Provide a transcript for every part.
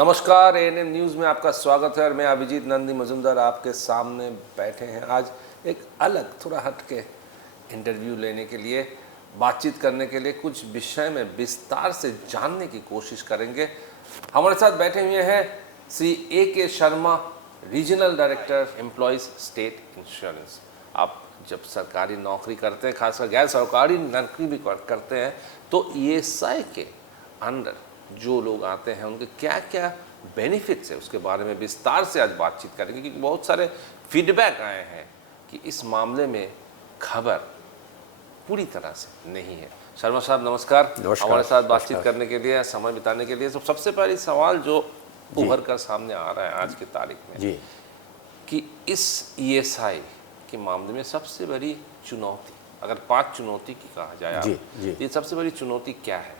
नमस्कार, ANN news में आपका स्वागत है और मैं अभिजीत नंदी मजुमदार आपके सामने बैठे हैं। आज एक अलग थोड़ा हट के इंटरव्यू लेने के लिए, बातचीत करने के लिए, कुछ विषय में विस्तार से जानने की कोशिश करेंगे। हमारे साथ बैठे हुए हैं Shri A K. Sharma, regional director employees state insurance. आप जब सरकारी नौकरी करते हैं, खासकर गैर सरकारी नौकरी भी करते हैं, तो ईएसआई के अंदर जो लोग आते हैं उनके क्या क्या बेनिफिट्स है उसके बारे में विस्तार से आज बातचीत करेंगे, क्योंकि बहुत सारे फीडबैक आए हैं कि इस मामले में खबर पूरी तरह से नहीं है। शर्मा साहब नमस्कार, हमारे साथ बातचीत करने के लिए, समय बिताने के लिए। तो सबसे पहले सवाल जो उभर कर सामने आ रहा है आज की तारीख में जी, कि इस ईएसआई के मामले में सबसे बड़ी चुनौती, अगर 5 चुनौती की कहा जाए जी, जी। ये सबसे बड़ी चुनौती क्या है?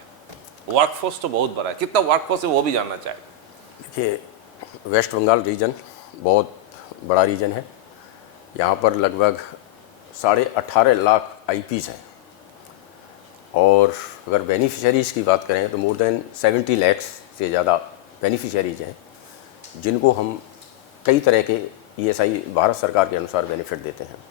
वर्कफोर्स तो बहुत बड़ा है, कितना वर्कफोर्स है वो भी जानना चाहिए। देखिए, वेस्ट बंगाल रीजन बहुत बड़ा रीजन है। यहाँ पर लगभग 18.5 लाख आईपीज हैं और अगर बेनिफिशरीज़ की बात करें तो मोर देन 70 लैक्स से ज़्यादा बेनिफिशरीज हैं, जिनको हम कई तरह के ईएसआई भारत सरकार के अनुसार बेनिफिट देते हैं।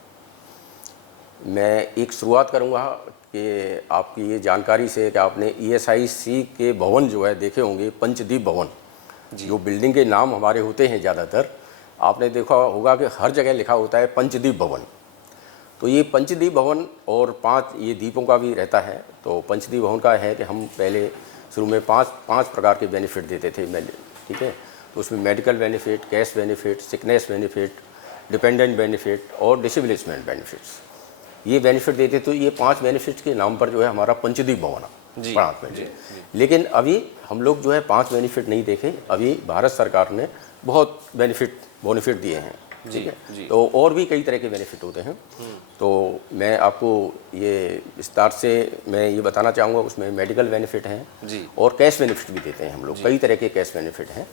मैं एक शुरुआत करूँगा कि आपकी ये जानकारी से कि आपने ईएसआईसी के भवन जो है देखे होंगे, पंचदीप भवन, जो बिल्डिंग के नाम हमारे होते हैं ज़्यादातर, आपने देखा होगा कि हर जगह लिखा होता है पंचदीप भवन। तो ये पंचदीप भवन और 5 ये दीपों का भी रहता है। तो पंचदीप भवन का है कि हम पहले शुरू में 5 प्रकार के बेनिफिट देते थे, ठीक है। तो उसमें medical benefit, cash benefit, sickness benefit, dependent benefit और डिसेबलिशमेंट बेनिफिट्स, ये बेनिफिट देते। तो ये 5 बेनिफिट के नाम पर जो है हमारा पंचदीप भवन प्रांत में। लेकिन अभी हम लोग जो है 5 बेनिफिट नहीं देखे, अभी भारत सरकार ने बहुत बेनिफिट दिए हैं, ठीक है। तो और भी कई तरह के बेनिफिट होते हैं। तो मैं आपको ये विस्तार से मैं ये बताना चाहूँगा, उसमें मेडिकल बेनिफिट हैं और कैश बेनिफिट भी देते हैं हम लोग, कई तरह के कैश बेनिफिट हैं।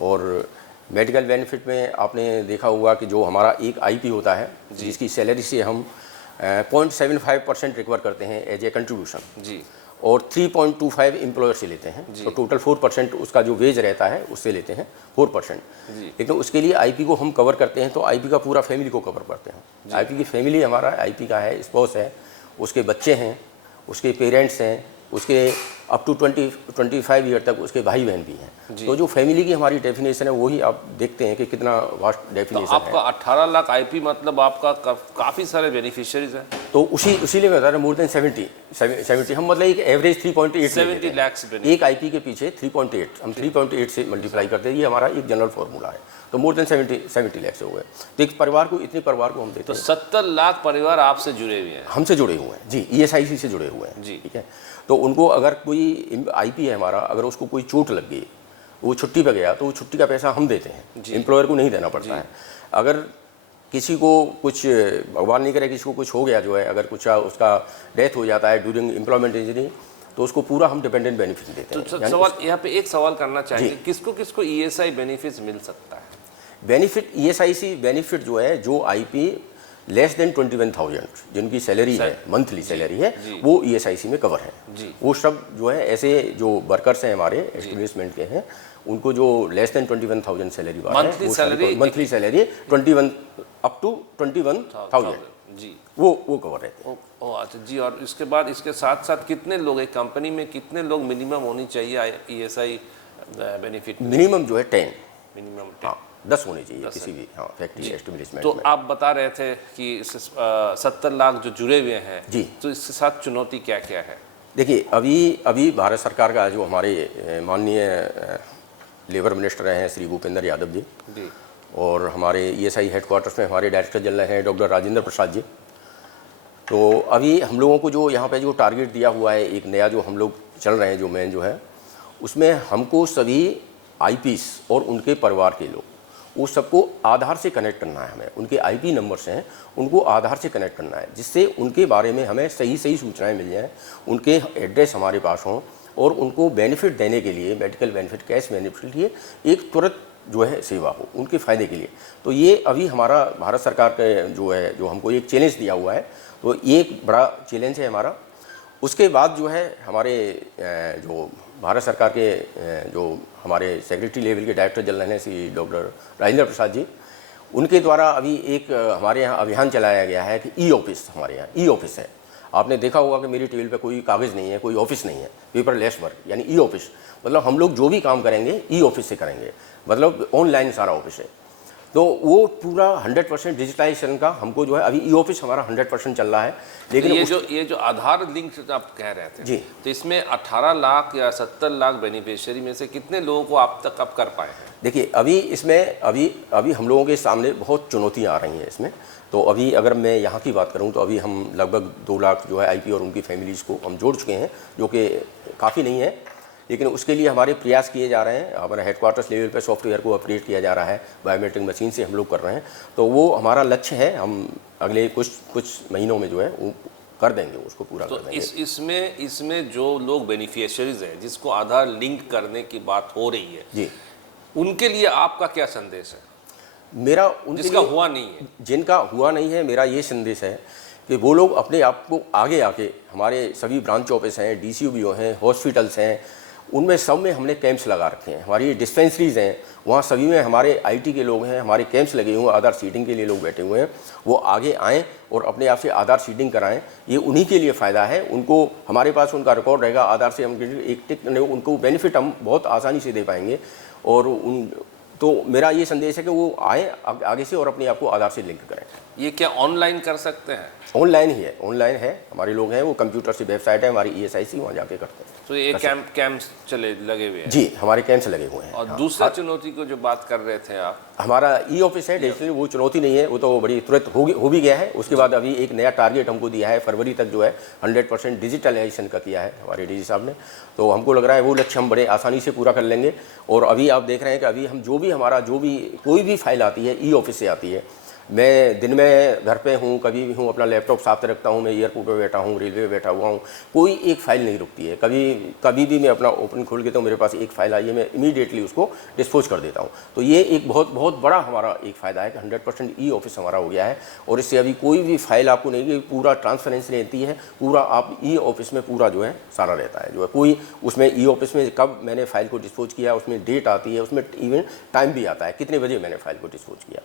और मेडिकल बेनिफिट में आपने देखा होगा कि जो हमारा एक आईपी होता है, जिसकी सैलरी से हम 0.75% रिकवर करते हैं एज ए कंट्रीब्यूशन जी, और 3.25 एम्प्लॉयर से लेते हैं। तो टोटल 4% उसका जो वेज रहता है उससे लेते हैं 4%। लेकिन उसके लिए आईपी को हम कवर करते हैं, तो आईपी का पूरा फैमिली को कवर करते हैं। आईपी की फैमिली हमारा आईपी का है, स्पाउस है, उसके बच्चे हैं, उसके पेरेंट्स हैं, उसके अप टू 25 ईयर तक उसके भाई बहन भी हैं। तो जो फैमिली की हमारी डेफिनेशन है वही आप देखते हैं कि कितना वास्ट डेफिनेशन तो आपका 18 लाख आईपी मतलब आपका काफ़ी सारे बेनिफिशियरीज हैं। तो उसी मैं बता रहा हूँ, मोर देन 70 हम मतलब एक एवरेज 3.8 70 लाख एक आईपी के पीछे 3.8 हम 3.8 से मल्टीप्लाई करते हैं। ये हमारा एक जनरल फॉर्मूला है। तो मोर देन 70 लाख हो गए। तो एक परिवार को, इतने परिवार को हम देते हैं। तो 70 लाख परिवार आपसे जुड़े हुए हैं, हमसे जुड़े हुए हैं जी, ईएसआईसी से जुड़े हुए हैं जी, ठीक है। तो उनको अगर कोई आईपी है हमारा, अगर उसको कोई चोट लग गई, वो छुट्टी पे गया, तो वो छुट्टी का पैसा हम देते हैं, एम्प्लॉयर को नहीं देना पड़ता है। अगर किसी को कुछ, भगवान नहीं करे, किसी को कुछ हो गया जो है, अगर कुछ उसका डेथ हो जाता है ड्यूरिंग एम्प्लॉयमेंट इंजरी, तो उसको पूरा हम डिपेंडेंट बेनिफिट देते हैं। तो सवाल यहाँ पे एक सवाल करना चाहिए, किसको किसको ईएसआई बेनिफिट मिल सकता है? बेनिफिट ईएसआईसी बेनिफिट जो है, जो आईपी लेस देन 21,000 जिनकी सैलरी है, मंथली सैलरी है, वो ईएसआईसी में कवर है। वो सब जो है ऐसे जो वर्कर्स हैं हमारे एस्टेब्लिशमेंट के हैं, उनको जो लेस देन 21,000 सैलरी वाला है, मंथली सैलरी 21 अप टू 21,000 जी, वो कवर रहते हैं। अच्छा जी। और इसके बाद इसके साथ साथ कितने लोग, एक कंपनी में कितने लोग मिनिमम होनी चाहिए ईएसआई बेनिफिट? मिनिमम जो है 10, मिनिमम 10 होने चाहिए किसी भी फैक्ट्री एस्टेब्लिशमेंट तो में। आप बता रहे थे कि 70 लाख जो जुड़े हुए हैं जी, तो इसके साथ चुनौती क्या क्या है? देखिए, अभी भारत सरकार का जो हमारे माननीय लेबर मिनिस्टर हैं श्री भूपेंद्र यादव जी, और हमारे ईएसआई हेडक्वार्टर्स में हमारे डायरेक्टर जनरल हैं डॉक्टर राजेंद्र प्रसाद जी। तो अभी हम लोगों को जो यहाँ पे जो टारगेट दिया हुआ है, एक नया जो हम लोग चल रहे हैं, जो मेन जो है, उसमें हमको सभी आईपीस और उनके परिवार के लोग, वो सबको आधार से कनेक्ट करना है। हमें उनके आईपी नंबर्स हैं, उनको आधार से कनेक्ट करना है, जिससे उनके बारे में हमें सही सूचनाएं मिल जाएं, उनके एड्रेस हमारे पास हों, और उनको बेनिफिट देने के लिए, मेडिकल बेनिफिट, कैश बेनिफिट के लिए एक तुरंत जो है सेवा हो उनके फ़ायदे के लिए। तो ये अभी हमारा भारत सरकार का जो है, जो हमको एक चैलेंज दिया हुआ है, तो ये एक बड़ा चैलेंज है हमारा। उसके बाद जो है हमारे जो भारत सरकार के जो हमारे सेक्रेटरी लेवल के डायरेक्टर जनरल हैं श्री डॉक्टर राजेंद्र प्रसाद जी, उनके द्वारा अभी एक हमारे यहाँ अभियान चलाया गया है कि ई ऑफिस, हमारे यहाँ ई ऑफिस है। आपने देखा होगा कि मेरी टेबल पे कोई कागज़ नहीं है, कोई ऑफिस नहीं है, पेपरलेस वर्क यानी ई ऑफिस। मतलब हम लोग जो भी काम करेंगे ई ऑफिस से करेंगे, मतलब ऑनलाइन सारा ऑफिस है। तो वो पूरा 100% डिजिटाइजेशन का हमको जो है अभी ई ऑफिस हमारा 100% चल रहा है। लेकिन ये जो आधार लिंक आप कह रहे थे जी, तो इसमें 18 लाख या 70 लाख बेनिफिशियरी में से कितने लोगों को आप तक अब कर पाए हैं? देखिए अभी इसमें अभी हम लोगों के सामने बहुत चुनौतियाँ आ रही हैं इसमें। तो अभी अगर मैं यहाँ की बात करूँ तो अभी हम लगभग 2 लाख जो है आईपी और उनकी फैमिलीज़ को हम जोड़ चुके हैं, जो कि काफ़ी नहीं है, लेकिन उसके लिए हमारे प्रयास किए जा रहे हैं। हमारे हेडक्वार्टर्स लेवल पे सॉफ्टवेयर को अपडेट किया जा रहा है, बायोमेट्रिक मशीन से हम लोग कर रहे हैं। तो वो हमारा लक्ष्य है, हम अगले कुछ महीनों में जो है वो कर देंगे, उसको पूरा कर देंगे। इसमें जो लोग बेनिफिशियरीज हैं जिसको आधार लिंक करने की बात हो रही है जी, उनके लिए आपका क्या संदेश है? मेरा उनके जिसका लिए, हुआ नहीं है, जिनका हुआ नहीं है, मेरा ये संदेश है कि वो लोग अपने आप को आगे आके, हमारे सभी ब्रांच ऑफिस हैं, DCBO हैं, हॉस्पिटल्स हैं, उनमें सब में हमने कैंप्स लगा रखे हैं। हमारी डिस्पेंसरीज़ हैं, वहाँ सभी में हमारे IT के लोग हैं, हमारे कैंप्स लगे हुए हैं, आधार सीडिंग के लिए लोग बैठे हुए हैं। वो आगे आएँ और अपने आप से आधार सीडिंग कराएं। ये उन्हीं के लिए फ़ायदा है। उनको हमारे पास उनका रिकॉर्ड रहेगा, आधार से हम एक टिक उनको बेनिफिट हम बहुत आसानी से दे पाएंगे। और तो मेरा ये संदेश है कि वो आए आगे से और अपने आप को आधार से लिंक करें। ये क्या ऑनलाइन कर सकते हैं? ऑनलाइन ही है, ऑनलाइन है। हमारे लोग हैं, वो कंप्यूटर से वेबसाइट है हमारी ESIC, वहाँ जाके करते हैं। तो ये कैंप चले लगे हुए हैं? जी, हमारे कैंप्स लगे हुए हैं। और दूसरा चुनौती को जो बात कर रहे थे आप, हमारा ई ऑफिस है, डेफिनेटली वो चुनौती नहीं है, वो तो बड़ी तुरंत हो भी गया है। उसके बाद अभी एक नया टारगेट हमको दिया है, फरवरी तक जो है 100% डिजिटलाइजेशन का किया है हमारे DG साहब ने। तो हमको लग रहा है वो लक्ष्य हम बड़े आसानी से पूरा कर लेंगे। और अभी आप देख रहे हैं कि अभी हम जो भी कोई भी फाइल आती है ई ऑफिस से आती है। मैं दिन में घर पे हूँ, कभी भी हूँ, अपना लैपटॉप साथ रखता हूँ, मैं एयरपोर्ट पे बैठा हूँ, रेलवे पे बैठा हुआ हूँ, कोई एक फ़ाइल नहीं रुकती है। कभी भी मैं अपना ओपन खोल के तो मेरे पास एक फ़ाइल आई है, मैं इमीडिएटली उसको डिस्पोज कर देता हूँ। तो ये एक बहुत बड़ा हमारा एक फ़ायदा है कि 100% ई ऑफिस हमारा हो गया है। और इससे अभी कोई भी फाइल आपको नहीं, पूरा ट्रांसपेरेंसी रहती है, पूरा आप ई ऑफिस में पूरा जो है सारा रहता है। जो है कोई उसमें ई ऑफिस में कब मैंने फ़ाइल को डिस्पोज किया, उसमें डेट आती है, उसमें इवन टाइम भी आता है, कितने बजे मैंने फ़ाइल को डिस्पोज किया,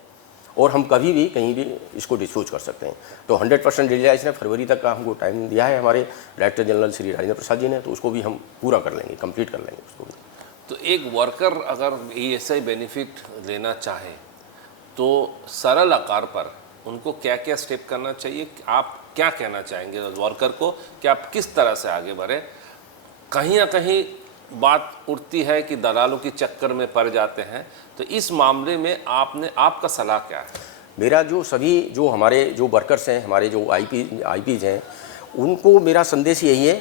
और हम कभी भी कहीं भी इसको डिस्पोज कर सकते हैं। तो 100% डिजिटाइजेशन है, फरवरी तक का हमको टाइम दिया है हमारे डायरेक्टर जनरल श्री राजेंद्र प्रसाद जी ने। तो उसको भी हम पूरा कर लेंगे, कंप्लीट कर लेंगे उसको भी। तो एक वर्कर अगर ESI बेनिफिट लेना चाहे तो सरल आकार पर उनको क्या क्या स्टेप करना चाहिए? आप क्या कहना चाहेंगे वर्कर को कि आप किस तरह से आगे बढ़े? कहीं ना कहीं बात उठती है कि दलालों की चक्कर में पड़ जाते हैं, तो इस मामले में आपका सलाह क्या है? मेरा जो हमारे जो वर्कर्स हैं, हमारे जो IPs हैं, उनको मेरा संदेश यही है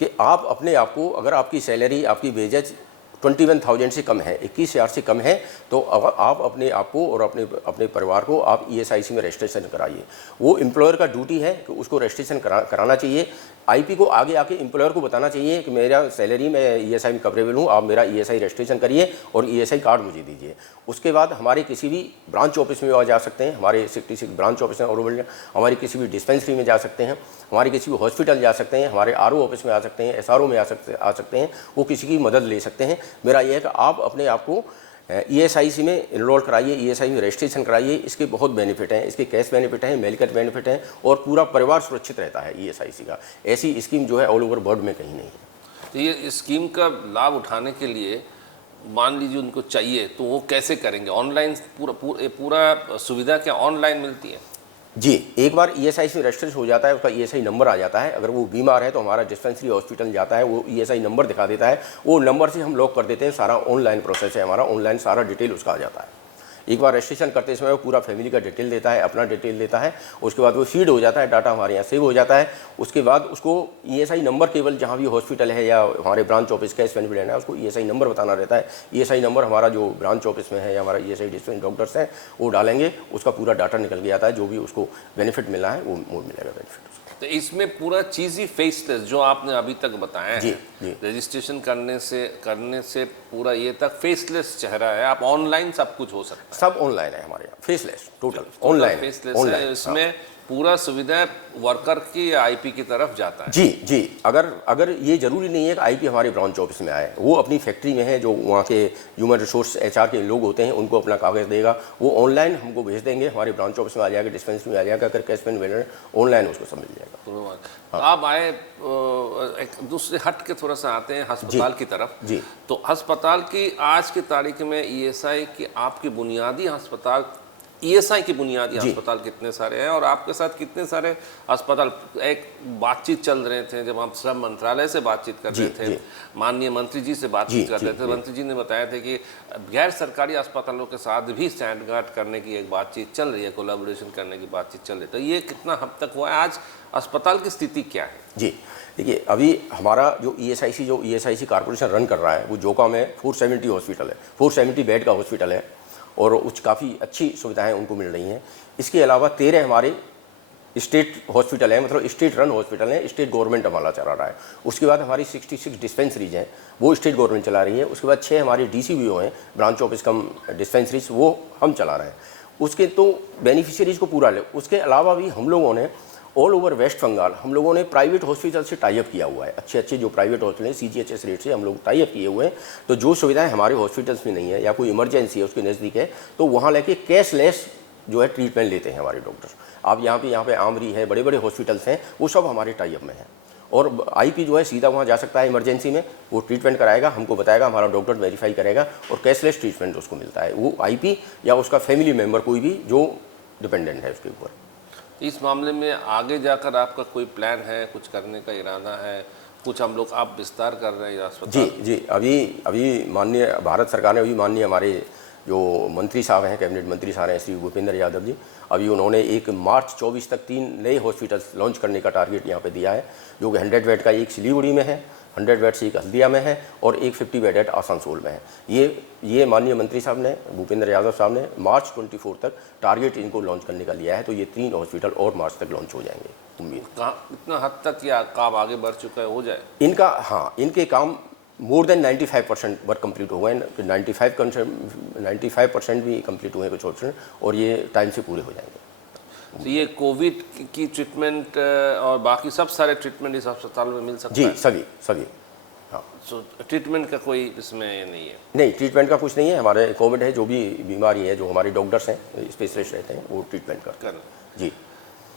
कि आप अपने आप को, अगर आपकी सैलरी, आपकी वेजेज 21,000 से कम है, 21,000 से कम है, तो आप अपने आप को और अपने परिवार को आप ESIC में रजिस्ट्रेशन कराइए। वो एम्प्लॉयर का ड्यूटी है कि उसको रजिस्ट्रेशन कराना चाहिए। IP को आगे आके एम्प्लॉयर को बताना चाहिए कि मेरा सैलरी में ESI में कवरेबल हूँ, आप मेरा ESI रजिस्ट्रेशन करिए और ESI कार्ड मुझे दीजिए। उसके बाद हमारे किसी भी ब्रांच ऑफिस में आ जा सकते हैं, हमारे 66 ब्रांच ऑफिस हैं और हमारी किसी भी डिस्पेंसरी में जा सकते हैं, हमारे किसी भी हॉस्पिटल जा सकते हैं, हमारे RO ऑफिस में आ सकते हैं, SRO में आ सकते हैं, वो किसी की मदद ले सकते हैं। मेरा यह है कि आप अपने आप को ESIC में इनरोल कराइए, ESI में रजिस्ट्रेशन कराइए। इसके बहुत बेनिफिट हैं, इसके कैश बेनिफिट हैं, मेडिकल बेनिफिट हैं, और पूरा परिवार सुरक्षित रहता है ESIC का। ऐसी स्कीम जो है ऑल ओवर वर्ल्ड में कहीं नहीं है। तो ये स्कीम का लाभ उठाने के लिए मान लीजिए उनको चाहिए तो वो कैसे करेंगे? ऑनलाइन पूरा सुविधा क्या ऑनलाइन मिलती है? जी, एक बार ESIC में रजिस्ट्रेशन हो जाता है, उसका ESI नंबर आ जाता है। अगर वो बीमार है तो हमारा डिस्पेंसरी हॉस्पिटल जाता है, वो ESI नंबर दिखा देता है, वो नंबर से हम लॉक कर देते हैं। सारा ऑनलाइन प्रोसेस है हमारा, ऑनलाइन सारा डिटेल उसका आ जाता है। एक बार रजिस्ट्रेशन करते समय वो पूरा फैमिली का डिटेल देता है, अपना डिटेल देता है। उसके बाद वो फीड हो जाता है, डाटा हमारे यहाँ सेव हो जाता है। उसके बाद उसको ESI नंबर केवल जहाँ भी हॉस्पिटल है या हमारे ब्रांच ऑफिस कैश बेनिफिट है उसको ESI नंबर बताना रहता है। ESI नंबर हमारा जो ब्रांच ऑफिस में है या हमारा ESI डिस्पेंस डॉक्टर्स हैं वो डालेंगे, उसका पूरा डाटा निकल के आता है। जो भी उसको बेनिफिट मिला है वो मिलेगा बेनिफिट। तो इसमें पूरा चीज़ ही फेसलेस जो आपने अभी तक बताया जी, है, जी। रजिस्ट्रेशन करने से पूरा ये तक फेसलेस चेहरा है। आप ऑनलाइन सब कुछ हो सकता है, सब ऑनलाइन है हमारे यहाँ, फेसलेस टोटल ऑनलाइन फेसलेस है। इसमें पूरा सुविधा वर्कर की या आईपी की तरफ जाता है। जी जी, अगर ये ज़रूरी नहीं है कि आईपी हमारे ब्रांच ऑफिस में आए, वो अपनी फैक्ट्री में है, जो वहाँ के ह्यूमन रिसोर्स एचआर के लोग होते हैं उनको अपना कागज़ देगा, वो ऑनलाइन हमको भेज देंगे, हमारे ब्रांच ऑफिस में आ जाएगा, डिस्पेंसरी में आ जाएगा, अगर कैश पेन वेलर ऑनलाइन उसको सब मिल जाएगा। तो आप आए एक दूसरे हट के थोड़ा सा आते हैं अस्पताल की तरफ। जी, तो अस्पताल की आज की तारीख में ईएसआई की आपकी बुनियादी अस्पताल, ईएसआई की बुनियादी अस्पताल कितने सारे हैं और आपके साथ कितने सारे अस्पताल? एक बातचीत चल रहे थे जब हम श्रम मंत्रालय से बातचीत कर रहे थे, माननीय मंत्री जी से बातचीत कर रहे थे, मंत्री जी ने बताया था कि गैर सरकारी अस्पतालों के साथ भी स्टैंडगार्ड करने की एक बातचीत चल रही है, कोलैबोरेशन करने की बातचीत चल रही है। तो ये कितना हद तक हुआ है? आज अस्पताल की स्थिति क्या है? जी, देखिए अभी हमारा जो ईएसआईसी कॉर्पोरेशन रन कर रहा है वो जोका में 470 हॉस्पिटल है, 470 बेड का हॉस्पिटल है और उस काफ़ी अच्छी सुविधाएं उनको मिल रही हैं। इसके अलावा 13 हमारे स्टेट हॉस्पिटल है, मतलब स्टेट रन हॉस्पिटल है, स्टेट गवर्नमेंट हमारा चला रहा है। उसके बाद हमारी 66 डिस्पेंसरीज हैं, वो स्टेट गवर्नमेंट चला रही है। उसके बाद 6 हमारी DCBO हैं, ब्रांच ऑफिस कम डिस्पेंसरीज, वो हम चला रहे हैं। उसके तो बेनिफिशियरीज को पूरा ले। उसके अलावा भी हम लोगों ने ऑल ओवर वेस्ट बंगाल हम लोगों ने प्राइवेट हॉस्पिटल से टाई अप किया हुआ है। अच्छे अच्छे जो प्राइवेट हॉस्पिटल हैं CGHS रेट से हम लोग टाई अप किए हुए हैं। तो जो सुविधाएं हमारे हॉस्पिटल्स में नहीं है या कोई इमरजेंसी है उसके नज़दीक है, तो वहाँ लेके कैशलेस जो है ट्रीटमेंट लेते हैं हमारे डॉक्टर्स। आप यहाँ पे आमरी है, बड़े बड़े हॉस्पिटल्स हैं, वो सब हमारे टाई अप में हैं। और आईपी जो है सीधा वहाँ जा सकता है इमरजेंसी में, वो ट्रीटमेंट कराएगा, हमको बताएगा, हमारा डॉक्टर वेरीफाई करेगा और कैशलेस ट्रीटमेंट उसको मिलता है। वो आईपी या उसका फैमिली मेम्बर कोई भी जो डिपेंडेंट है उसके ऊपर। इस मामले में आगे जाकर आपका कोई प्लान है, कुछ करने का इरादा है, कुछ हम लोग आप विस्तार कर रहे हैं अस्पताल? जी जी, अभी माननीय भारत सरकार ने, अभी माननीय हमारे जो मंत्री साहब हैं, कैबिनेट मंत्री साहब हैं श्री भूपेंद्र यादव जी, अभी उन्होंने एक मार्च 24 तक 3 नए हॉस्पिटल्स लॉन्च करने का टारगेट यहाँ पे दिया है, जो कि 100 बेड का एक सिलीगुड़ी में है, 100 बेड से एक हल्दिया में है और एक 50 बेड एट आसनसोल में है। ये माननीय मंत्री साहब ने, भूपेंद्र यादव साहब ने मार्च 24 तक टारगेट इनको लॉन्च करने का लिया है। तो ये 3 हॉस्पिटल और मार्च तक लॉन्च हो जाएंगे, उम्मीद। कहाँ इतना हद तक या काम आगे बढ़ चुका है, हो जाए इनका? हाँ, इनके काम मोर देन 95% वर्क कंप्लीट हो गए हैं, 95% भी कंप्लीट हुए हैं कुछ ऑप्शन, और ये टाइम से पूरे हो जाएंगे। तो ये कोविड की ट्रीटमेंट और बाकी सब सारे ट्रीटमेंट इस अस्पताल में मिल सकता है? जी, सभी। हाँ, सो ट्रीटमेंट का कोई इसमें नहीं है? नहीं, ट्रीटमेंट का कुछ नहीं है। हमारे कोविड है, जो भी बीमारी है, जो हमारे डॉक्टर्स हैं, स्पेशलिस्ट रहते हैं, वो ट्रीटमेंट करते हैं। जी।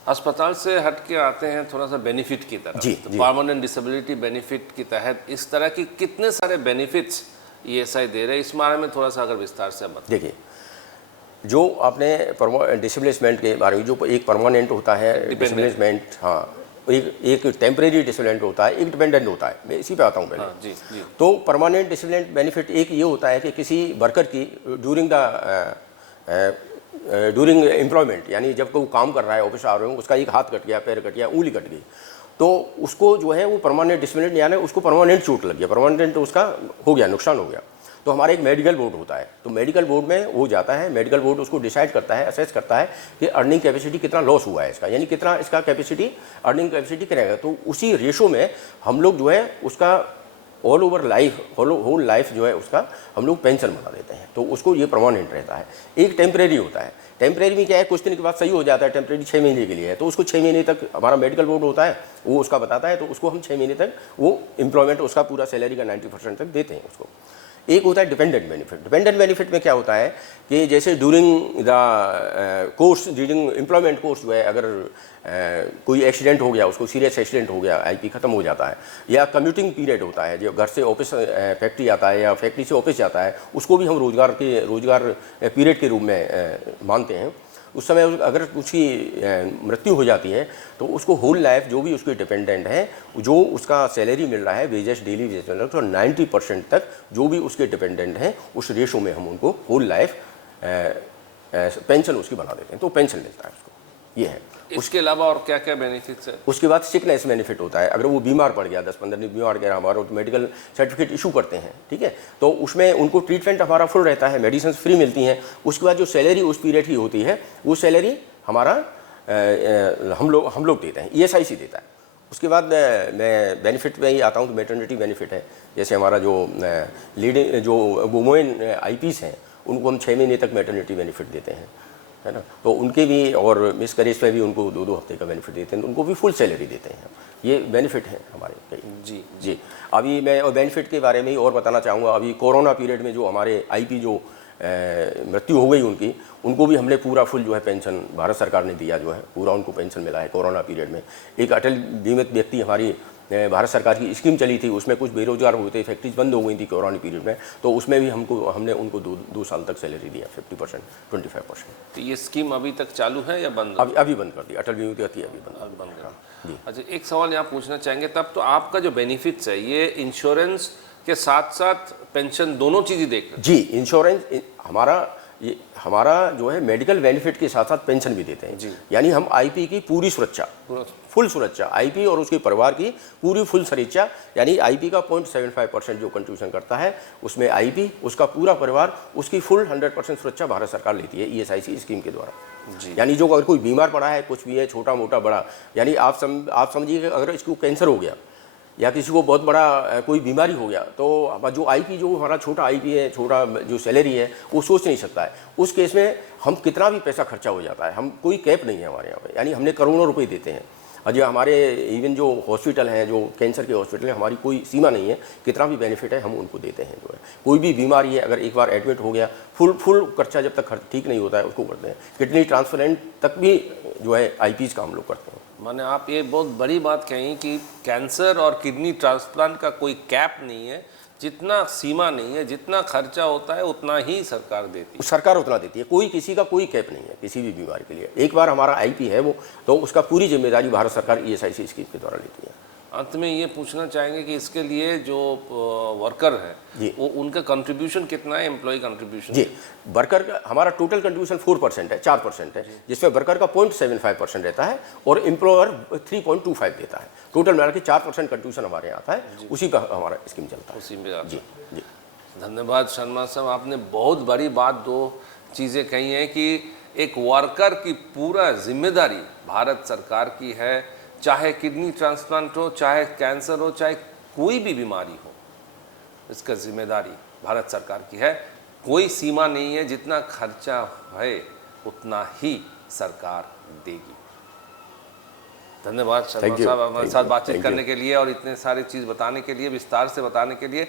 अस्पताल से हट के आते हैं थोड़ा सा बेनिफिट की तरफ। जी, तो परमानेंट डिसेबिलिटी बेनिफिट के तहत इस तरह की कितने सारे बेनिफिट्स ईएसआई दे रहे हैं, इस बारे में थोड़ा सा अगर विस्तार से बताएं। देखिए, जो आपने डिसेबलिशमेंट के बारे में, जो एक परमानेंट होता है डिसेबलिशमेंट, हाँ, एक टेम्परेरी डिसेबलेंट होता है, एक डिपेंडेंट होता है। मैं इसी पे आता हूँ पहले। हाँ, जी। तो परमानेंट डिसेबलेंट बेनिफिट एक ये होता है कि किसी वर्कर की ड्यूरिंग एम्प्लॉयमेंट, यानी जब कोई काम कर रहा है, ऑफिस आ रहे हो, उसका एक हाथ कट गया, पैर कट गया, उंगली कट गई, तो उसको जो है वो परमानेंट डिसेबलेंट, यानी उसको परमानेंट चोट लग गया, परमानेंट उसका हो गया, नुकसान हो गया। तो हमारा एक मेडिकल बोर्ड होता है, तो मेडिकल बोर्ड में वो जाता है, मेडिकल बोर्ड उसको डिसाइड करता है, असेस करता है कि अर्निंग कैपेसिटी कितना लॉस हुआ है इसका, यानी कितना इसका कैपेसिटी, अर्निंग कैपेसिटी करेगा। तो उसी रेशो में हम लोग जो है उसका all over life, whole life जो है उसका हम लोग पेंशन बना देते हैं। तो उसको ये परमानेंट रहता है। एक टेम्परेरी होता है, टेम्परेरी में क्या है, कुछ दिन के बाद सही हो जाता है, टेम्परेरी 6 महीने के लिए है, तो उसको 6 महीने तक हमारा मेडिकल बोर्ड होता है, वो उसका बताता है, तो उसको हम 6 महीने तक वो एम्प्लॉयमेंट उसका पूरा सैलरी का 90% तक देते हैं उसको। एक होता है डिपेंडेंट बेनिफिट। डिपेंडेंट बेनिफिट में क्या होता है कि जैसे during the course, during employment course जो है, अगर कोई एक्सीडेंट हो गया, उसको सीरियस एक्सीडेंट हो गया, आईपी खत्म हो जाता है, या कम्यूटिंग पीरियड होता है, जो घर से ऑफिस फैक्ट्री आता है या फैक्ट्री से ऑफिस जाता है, उसको भी हम रोजगार पीरियड के रूप में मानते हैं। उस समय अगर उसकी मृत्यु हो जाती है तो उसको होल लाइफ जो भी उसके डिपेंडेंट है, जो उसका सैलरी मिल रहा है, वेजेस, डेली वेजेस मिल रहा है, तो 90% तक जो भी उसके डिपेंडेंट हैं उस रेशो में हम उनको होल लाइफ पेंशन उसकी बना देते हैं, तो पेंशन मिलता है उसको। ये है। उसके अलावा और क्या क्या बेनिफिट्स है? उसके बाद सिकनेस बेनिफिट होता है। अगर वो बीमार पड़ गया, 10-15 दिन बीमार गया, हमारा तो मेडिकल सर्टिफिकेट इशू करते हैं, ठीक है, तो उसमें उनको ट्रीटमेंट हमारा फुल रहता है, मेडिसिन फ्री मिलती हैं। उसके बाद जो सैलरी उस पीरियड की होती है, वो सैलरी हमारा हम लोग देते हैं, ESIC देता है। उसके बाद मैं बेनिफिट में ही आता हूँ, तो मैटरनिटी बेनिफिट है। जैसे हमारा जो लीडिंग जो वुमेन IPs हैं, उनको हम 6 महीने तक मैटरनिटी बेनिफिट देते हैं। है ना। तो उनके भी और मिस करेज पे भी उनको 2-2 हफ्ते का बेनिफिट देते हैं, तो उनको भी फुल सैलरी देते हैं। ये बेनिफिट है हमारे कई। जी अभी मैं और बेनिफिट के बारे में ही और बताना चाहूँगा। अभी कोरोना पीरियड में जो हमारे आईपी जो मृत्यु हो गई उनको भी हमने पूरा फुल जो है पेंशन भारत सरकार ने दिया, जो है पूरा उनको पेंशन मिला है कोरोना पीरियड में। एक अटल बीमित व्यक्ति हमारी भारत सरकार की स्कीम चली थी, उसमें कुछ बेरोजगार हुए थे, फैक्ट्रीज बंद हो गई थी कोरोना पीरियड में, तो उसमें भी हमने उनको 2 साल तक सैलरी दिया 50%, 25%। तो ये स्कीम अभी तक चालू है या बंद? अभी बंद कर दी, अटल बीमित व्यक्ति अभी बंद कर दी। अच्छा, एक सवाल यहाँ पूछना चाहेंगे तब, तो आपका जो बेनिफिट्स है ये इंश्योरेंस के साथ साथ पेंशन दोनों चीज़ ही देख रहे हैं? जी, इंश्योरेंस हमारा जो है मेडिकल बेनिफिट के साथ साथ पेंशन भी देते हैं। यानी हम आईपी की पूरी सुरक्षा, फुल सुरक्षा, आईपी और उसके परिवार की पूरी फुल सुरक्षा, यानी आईपी का 0.75% जो कंट्रीब्यूशन करता है उसमें आईपी, उसका पूरा परिवार, उसकी फुल 100% सुरक्षा भारत सरकार लेती है ईएसआईसी स्कीम के द्वारा। यानी जो अगर कोई बीमार पड़ा है, कुछ भी है, छोटा मोटा बड़ा, यानी आप समझिए कि अगर इसको कैंसर हो गया या किसी को बहुत बड़ा कोई बीमारी हो गया, तो जो आईपी, जो हमारा छोटा आईपी है, छोटा जो सैलरी है, वो सोच नहीं सकता है। उस केस में हम कितना भी पैसा खर्चा हो जाता है, हम कोई कैप नहीं है हमारे यहाँ पे, यानी हमने करोड़ों रुपए देते हैं। और जो हमारे इवन जो हॉस्पिटल हैं, जो कैंसर के हॉस्पिटल हैं, हमारी कोई सीमा नहीं है, कितना भी बेनिफिट है हम उनको देते हैं। जो है कोई भी बीमारी है, अगर एक बार एडमिट हो गया, फुल खर्चा जब तक ठीक नहीं होता है उसको करते हैं। किडनी ट्रांसप्लांट तक भी जो है आईपीज का हम लोग करते हैं। माने आप ये बहुत बड़ी बात कही कि कैंसर और किडनी ट्रांसप्लांट का कोई कैप नहीं है, जितना सीमा नहीं है, जितना खर्चा होता है उतना ही सरकार देती है। सरकार उतना देती है, कोई किसी का कोई कैप नहीं है किसी भी बीमारी के लिए। एक बार हमारा आईपी है वो, तो उसका पूरी जिम्मेदारी भारत सरकार ईएसआईसी स्कीम के द्वारा लेती है। अंत में ये पूछना चाहेंगे कि इसके लिए जो वर्कर है वो उनका कंट्रीब्यूशन कितना है, एम्प्लॉय कंट्रीब्यूशन? जी, वर्कर का हमारा टोटल कंट्रीब्यूशन 4% है, 4% है, जिसमें वर्कर का 0.75% रहता है और एम्प्लॉयर 3.25 देता है। टोटल मिला के 4% कंट्रीब्यूशन हमारे यहाँ आता है, उसी पर हमारा स्कीम चलता है। उसी में जी जी। धन्यवाद शर्मा साहब, आपने बहुत बड़ी बात, 2 चीज़ें कही हैं कि एक वर्कर की पूरा जिम्मेदारी भारत सरकार की है, चाहे किडनी ट्रांसप्लांट हो, चाहे कैंसर हो, चाहे कोई भी बीमारी हो, इसका जिम्मेदारी भारत सरकार की है। कोई सीमा नहीं है, जितना खर्चा है उतना ही सरकार देगी। धन्यवाद शर्मा साहब, हमारे साथ बातचीत करने के लिए और इतने सारे चीज़ बताने के लिए, विस्तार से बताने के लिए।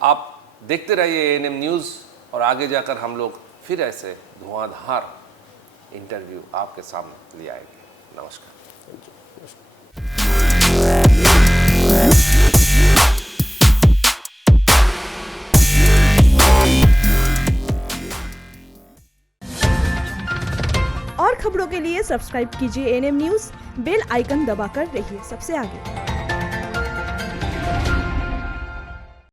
आप देखते रहिए एएनएम न्यूज़, और आगे जाकर हम लोग फिर ऐसे धुआंधार इंटरव्यू आपके सामने ले आएंगे। नमस्कार। और खबरों के लिए सब्सक्राइब कीजिए एएनएम न्यूज़, बेल आइकन दबाकर रहिए सबसे आगे।